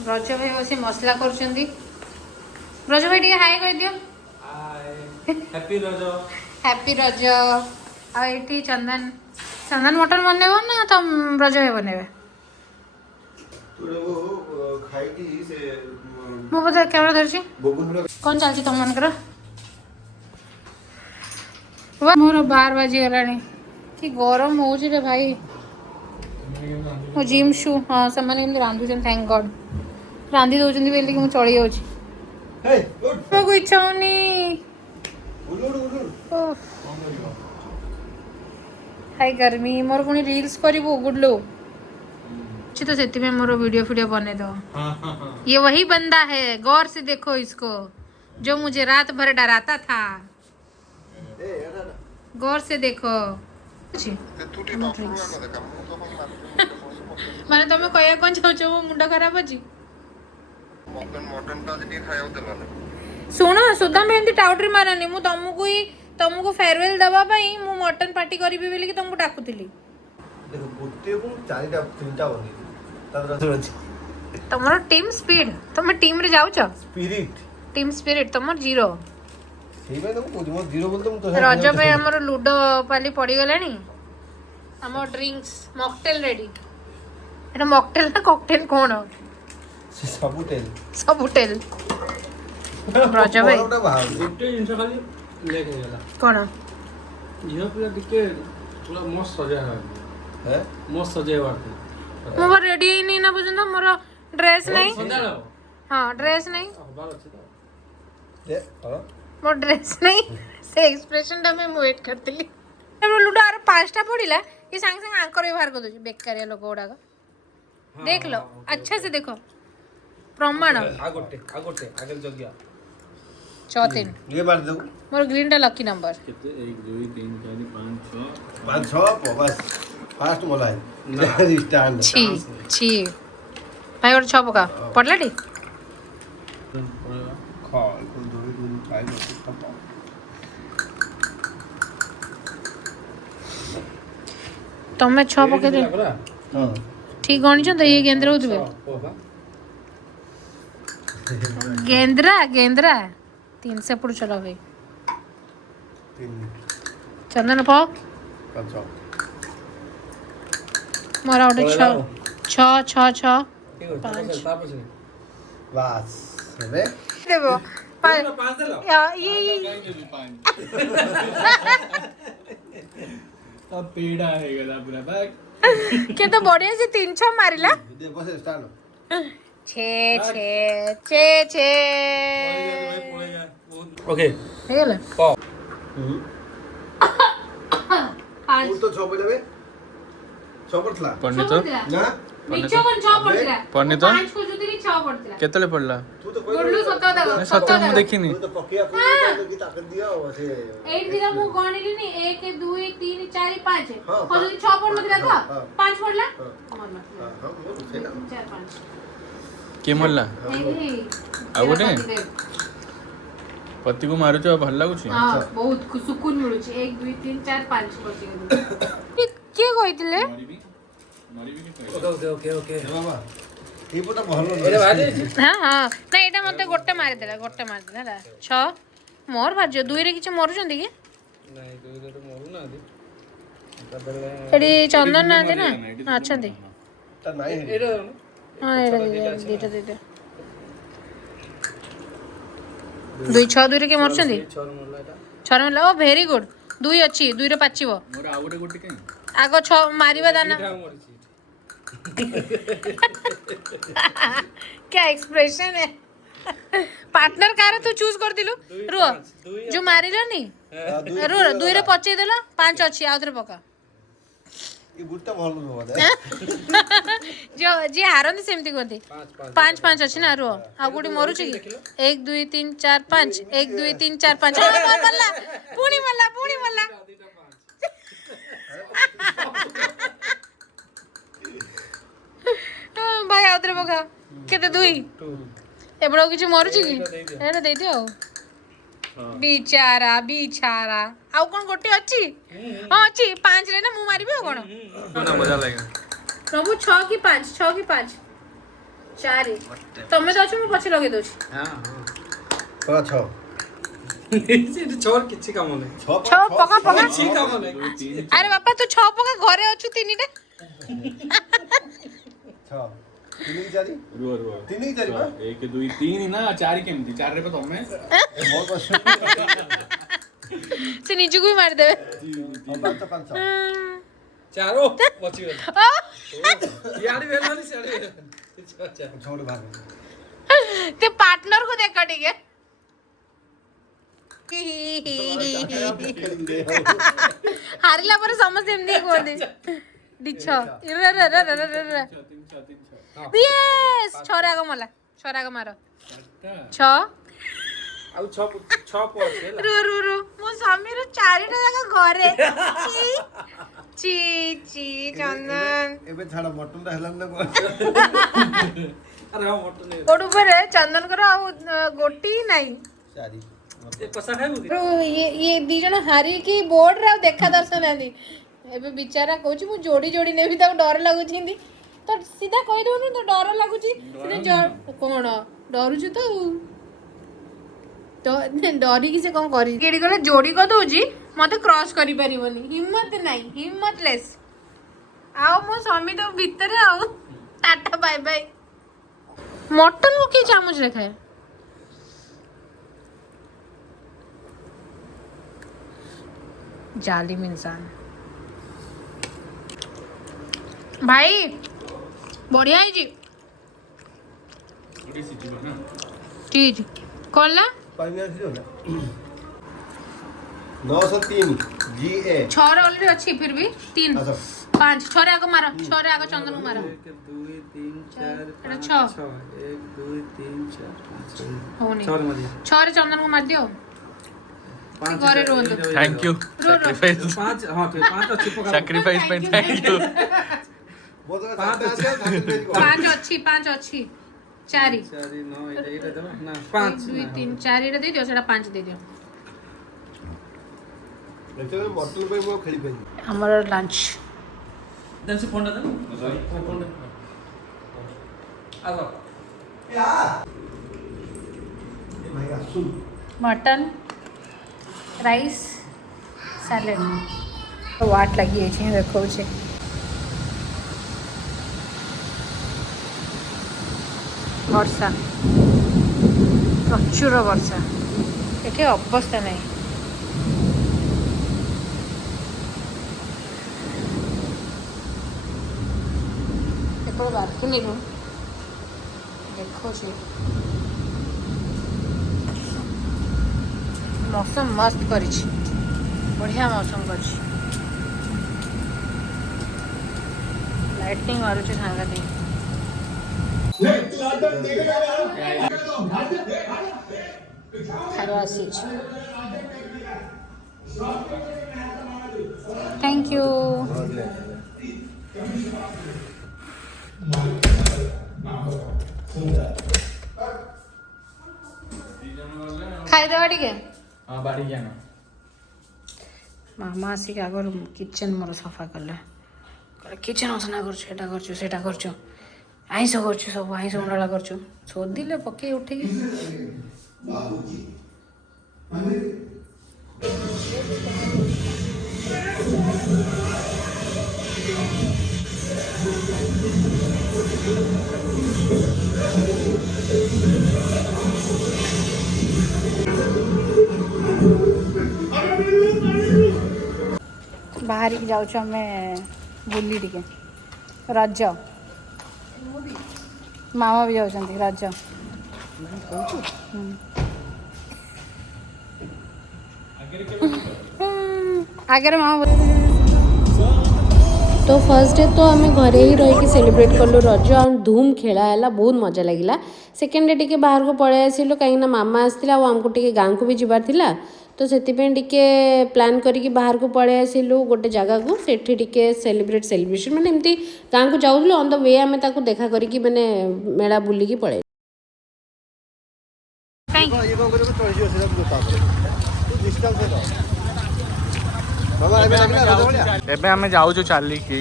ब्रज भाई बस मसला करुँच ब्रज भाई टे हाय कह दियो हैप्पी रज हैप्पी रज आई चंदन चंदन मटन बनेब ना तुम ब्रज भाई बनेबे मो बोधे कैमरा धरछि कौन चलती तुम मनकर मोर 12 बाजी गलानी कि गरम हो रे भाई मो जिम शू हाँ से रांधुन थैंक गॉड रांधि दौरान बोल कि चली जाऊँ इच्छा होनी हाय गर्मी मोर पुणी रील्स करू गुडलू तो से मोर वीडियो फीडियो बने दो ये वही बंदा है गौर से देखो इसको जो मुझे रात भर डराता था गौर से देखो माने तुम कह कौन चाहू मो मुंड खराब अच्छी शुण सुधा में एमती टाउटरी मारानी मु तुमको फेयरवेल दबा मु मटन पार्टी करी बोली कि तुमको डाकुली तुम टीम स्पीड तुम टीम रे जाउछ स्पिरिट टीम स्पिरिट तुम जीरो रज पे हमर लूडो पाली पड़ी गलानी हम ड्रिंक्स मॉकटेल रेडी एटा मॉकटेल ना कॉकटेल कोन सबुटेल रज भाई गोटे जिंस खाली लेके गेला कोन झियो पूरा दिके पूरा मस्त सजा है मस्त सजेवा मो रेडी ही नहीं ना बुझन मोर ड्रेस नहीं सजालो हां ड्रेस नहीं बाल अछि तो मोर ड्रेस नहीं से एक्सप्रेशन टा मैं वेट करतली एबो लूडो आर पांचटा पड़िला ये संग संग आंकर व्यवहार कर दो बेकारिया लोक गुडा देख लो अच्छा से देखो प्रमाण आगोटे आगे जगिया 6 3 ये बार दो मोर ग्रीन टा लकी नंबर कितने 1 2 3 4 5 5 6 बस फास्ट मोला है स्टैंड छी छी भाई और 6 पका पड़ला टी खा को दो दिन खाई खत्म तमे 6 पके दे हां ठीक गणी छ त ये गेंद्र होतबे गेंद्रा 3 से पुड़ चलो भाई 3 चंदन पाओ 5 मोरा उठे 6 बस रे देबो पांच दे लो ये अब पेड़ा है गला पूरा बैग के तो बढ़िया से 3 6 मारिला दे बस स्टार्ट छे ओके हे गेले और तो 6 पहले बे 6 पड़ला पढ़नी तो ना मिचो कोन 6 पड़तिला पढ़नी तो 5 को जुदी 6 पड़तिला केतले पढ़ला तू तो गुडलू नहीं सत्य मैं देखिनी तू तो पकिया को की ताकत दिया से 8 दिला मु गणिली नी 1 2 3 4 5 हाँ, को जुदी 6 पड़तिला तो हाँ। 5 पड़ला हाँ। मरला हां वो से ना 4 5 के मरला आ गोटे पति को मारू छ भल लागु छी हां बहुत सुकून मिलु छी 1 2 3 4 5 पसी के कहितले ओके बाबा ये पता भलो एरे भाई हां हां ना एटा मते गोटे मारि देला हला 6 मोर भाज्य दुई रे किछ मरु जंदी के नहीं तो मोरू ना दे एडी चंदन ना दे ना अच्छा दे ता नहीं एरे हां एटा दे दे 2 6 2 रे के मरु जंदी छोर मोला एटा 6 रे ओ वेरी गुड 2 अछि 2 रे पाचिबो मोर आ गोटे गोटे के आगो 6 मारिबा दाना क्या एक्सप्रेशन है पार्टनर कार तू चूज कर दिलु रो जो मारिलो नी रो 2 रे पचै देलो 5 अछि आउतरे पका ये गुट्टा भलो होबा जो जे हारंती सेमती कोंती 5 5 अछि ना रो आ गुडी मरु छी 1 2 3 4 5 1 2 3 4 5 मरला पुणी मरला भाई आउतरे पका केते 2 एबड़ो किछ मरु छी एटा दे दियो बिचारा आउ कोन गोटे अछि हां अछि 5 रे ना मु मारिबे कोन ना मजा लागेगा प्रभु 6 की 5 4 ତମେ ତ ଅଛ ମୁଁ ପଛେ ଲଗେଇ ଦଉଛି ପକା 6 ସେଠି ଛଅର କିଛି କାମ ନାହିଁ। 6 ପକା ପକା କିଛି କାମ ନାହିଁ। ଆରେ ବାପା ତୁ 6 ପକା ଘରେ ଅଛୁ 3ଟା 6 3 4 ରୁହ ରୁହ 3 4 ପା 1 2 3 ନା 4 କେମିତି 4 ରେ ତମେ ମୋ କଷ୍ଟ ସେ ନିଜକୁ ବି ମାରିଦେବେ 5 ଚାରୋ ବଚିଗଲା। ଇଆଡେ ବି ହେଲାନି ସିଆଡେ ବି ହେଲାନି। ଛୋଟ ଭାଗ ते पार्टनर को देखा ठीक है हारिला पर समझ एमदी कोनी डिछ रे रे रे रे रे रे यस छोरा को मला छोरा को मारो 6 ଆଉ ଛଅ ପଡୁଛି ହେଲା। ରୁ ରୁ ରୁ ମୋ ସ୍ୱାମୀ ର 4ଟା ଜାଗା ଘରେ ची ची चंदन ଏବେ ଛାଡ ମଟନ ଟା ହେଲାନି ନା ଆରେ ହଁ ମଟନ कोड ऊपर चंदन कर आ गोटी नहीं 4 ଏ କଷା ଖାଇବୁ କି? ये दी जण हारी की बोर्ड रे देखा दर्शन आंदी एबे बिचारा कहूची मु जोड़ी जोड़ी नेबी ताको डर लागुछिंदी तो सीधा कहि दोनु तो डर लागुची सीधा कोन डरुछु तो डरी कि से कोन करी केडी गले जोड़ी क दोजी मते क्रॉस करी परिबनी हिम्मत नहीं हिम्मतलेस आओ मो स्वामी तो भीतर आओ टाटा बाय बाय मटन को की चामच रे खाए जालिम इंसान भाई बढ़िया है जी थोड़ी सी जीव ना चीज कला पानी आसी ना 903 GA 6 रे ऑलरेडी अच्छी फिर भी 3 अच्छा 5 6 रे आगो मारो 6 रे आगो चंदन को मारो 1 2 3 4 एटा 5 6 6 1 2 3 4 5 होनी 6 रे मध्य 6 रे चंदन को मार दियो घरे रोंदो थैंक यू सैक्रिफाइस 5 हां ठीक 5 अच्छी पका सैक्रिफाइस पे थैंक यू बहुत पाँच अच्छा 5 अच्छी 4 4 9 एटा देबो ना 5 2 3 4 रे दे दियो सेटा 5 दे दियो एक्चुअली मटन पे मो खेली पाई हमर लंच देन से फोन दे फोन दे आलो या ए भाई सुन मटन राइस सैलेड वाट लगी है देखो छे वर्षा प्रचुर वर्षा एठी अवस्था नहीं एपड़ बाल्कनी रू देखो छे मौसम मस्त करी बढ़िया मौसम कर लाइटिंग मारुचे सांगा दे खाଇବା ଆସିଛି थैंक यू खाଇଦେବା ଟିକେ हां बाड़ी जाना मामा आसिक आगर किचन मोर सफा कले किचन असना करछु एटा करछु सेटा करछु आइंस करछु सब आइंस उंडाला करछु सोदिले पके उठेगी बाहर जाऊँ आम बुली टे रज मामा भी जाऊँ रज आगे मामा तो फर्स्ट डे तो आम घरे ही रही सेलिब्रेट कलु रज आ धूम खेला है बहुत मजा लगे सेकेंड डे टी बाहर को पलि आसिलु कहीं मामा आसला आमको टी गाँव को भी जबार थिला तो से प्लान करके बाहर को पलि आसिलु गोटे जगह को सेठी टिके सेलिब्रेशन माने एमती गाँव को जाऊँ ऑन द वे आम देखा करी माने मेला बुलिकी पलि ये कौन करे चढ़ी जियो से तू डिस्टेंस है बाबा एबे लागला बढिया एबे हमें जाऊ चली कि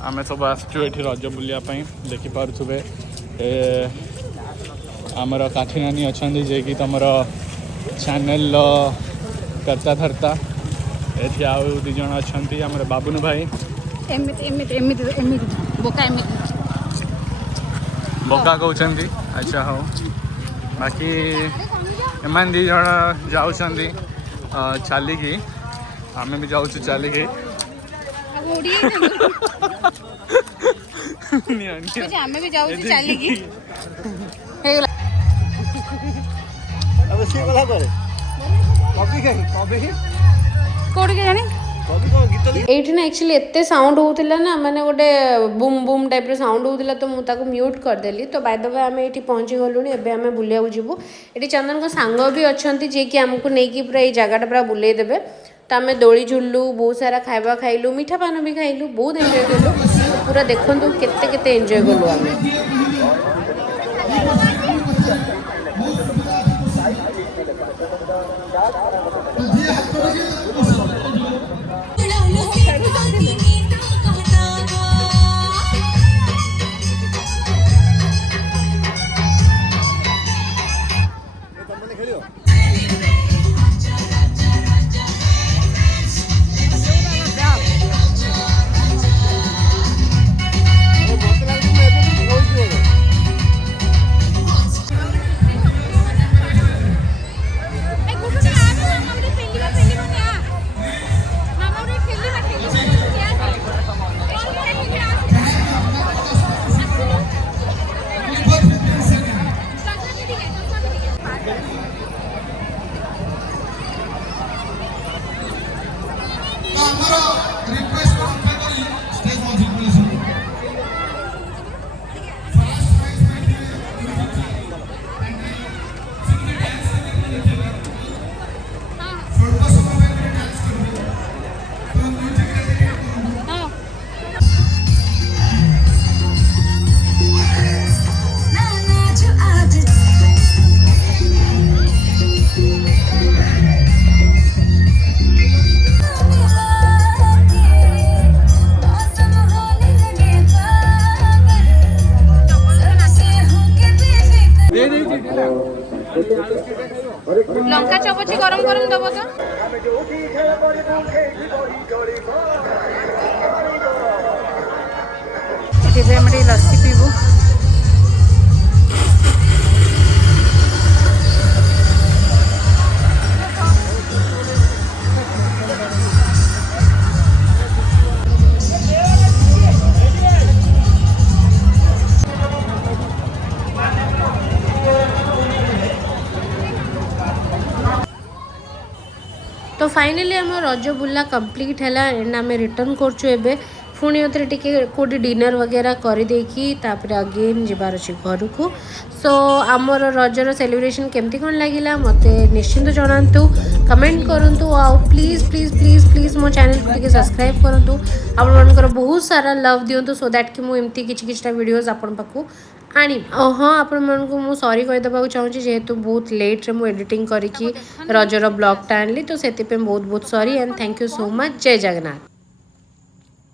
आमे सब आसचु एठी रज बुलिया देखि पारुथुबे ए आमर काठी नानी अछंदी जे कि तमर चैनल करता धरता एठी आउ दि जण अछंती हमर बाबुन भाई बोका कहउछंती। अच्छा हो बाकी एमान दि जण जाउछंती चलिकी आमे भी जाउछु चलिकी आमे भी जाउछु चलिकी अब से वाला करे कॉफी खाई कॉफी कोड के जानी कॉफी को गीत एठी ना एक्चुअली एते साउंड होउतिला ना माने गोटे बूम बूम टाइप रे साउंड होउतिला तो मु ताको म्यूट कर देली। तो बाय द वे आमे एठी पहुंची गलुनी एबे आमे बुलिया जिवु। एठी चंदन को सांग भी अछंती जे कि हमको नै कि पूरा ए जगह पूरा बुले देबे। तो आमे दोली झुल्लू बहुत सारा खाइबा खाइलु मीठा पान भी खाइलु बहुत एंजॉय कलु पूरा देखंतु केते केते एंजॉय कलु आमे। लंका चपची गरम गरम दबो तो एठी हम लस्सी पीबू। तो फाइनली आम रज बुला कंप्लीट है एंड आम रिटर्न करछु एबे पुणी उतरे टिके कोडी डिनर वगैरह कर देकी तापर अगेन जीवार अच्छी घर को। सो आमर रजर सेलिब्रेशन केमती कौन लगिला मते निश्चिंत जनातु कमेंट करंतु आ प्लीज प्लीज प्लीज प्लीज मो चैनल को टिके सब्सक्राइब करंतु आपण मानकर बहुत सारा लव दियंतु सो दैट कि मु एमती किछटा वीडियोस आपण पाखु आनी। हाँ आपण मानकु मु सॉरी कहि दबा चाहूची जेहेतु बहुत लेट रे मु एडिटिंग करिकी रजर ब्लॉग टा आनली तो सेति पे बहुत बहुत sorry and thank you so much. जय जगन्नाथ।